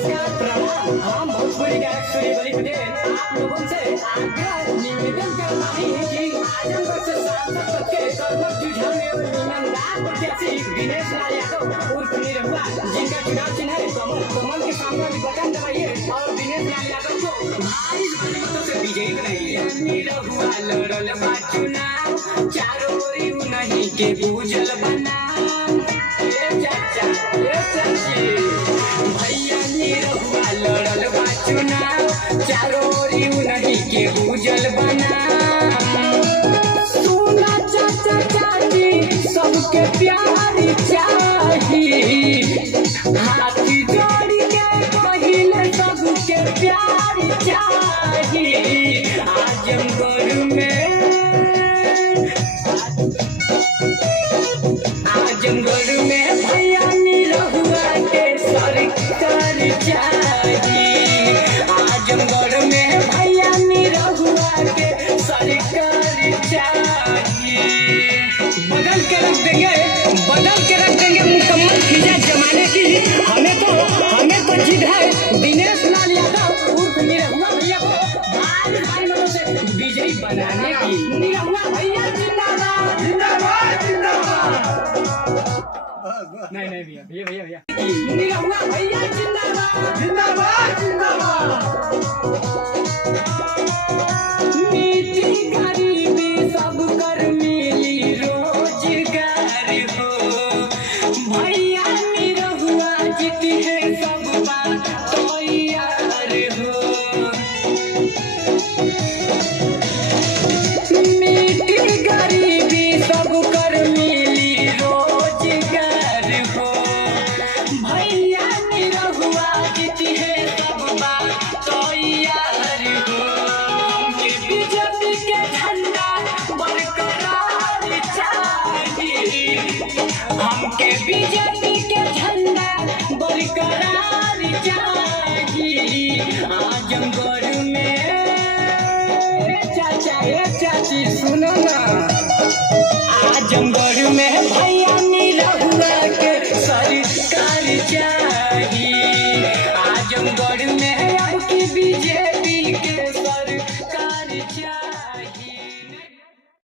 नमस्कार प्रणाम। हम भोजपुरी गायक सूर्यवली पटेल आप लोगों से आग्रह निवेदन करता है कि आजमगढ़ से सांसद पद के कर्मठ जुझारू एवं ईमानदार प्रत्याशी दिनेश लाल यादव उर्फ निरहुआ जिनका चुनाव चिन्ह है कमल, कमल के सामने वाली बटन दबाइए और दिनेश लाल यादव को भारी मतों से विजयी बनाइए। निरहुआ लड़ल बा चुनाव, चारों ओर नहीं के बूझल बना लड़ल बा चुनाव, चारों ओर नहीं के बूझल बना। सुना चाचा चाची सबके प्यार चाहिए, हाथी जोड़ के पहिले सबके प्यार चाहिए। आजमगढ़ में भैया निरहुआ के सरकार चाहिए। आजमगढ़ में भैया निरहुआ के सरकार चाहिए। बदल के रख देंगे मुकम्मल फिजा जमाने की। हमें तो जिद है दिनेश लाल यादव उर्फ निरहुआ भैया को भारी मतों से विजयी बनाने की। निरहुआ भैया जिंदाबाद जिंदाबाद जिंदाबाद। नहीं भैया निरहुआ भैया जिंदाबाद जिंदाबाद जिंदाबाद। मीठी गरीबी सब कर मिली रोजगार हो, भैया निरहुआ जीत है सब बात तैयार हो। मीठी गरीबी सब कर मिली रोजगार हो, भैया निरहुआ जीत है सब बात तैयार हो। हमके बीजेपी के झंडा बरकरार चाहिए, हमके बीजेपी के झंडा बरकरार चाहिए। आजमगढ़ में चाची सुनो ना, आजमगढ़ में भैया निरहुआ के सरकार चाहिए।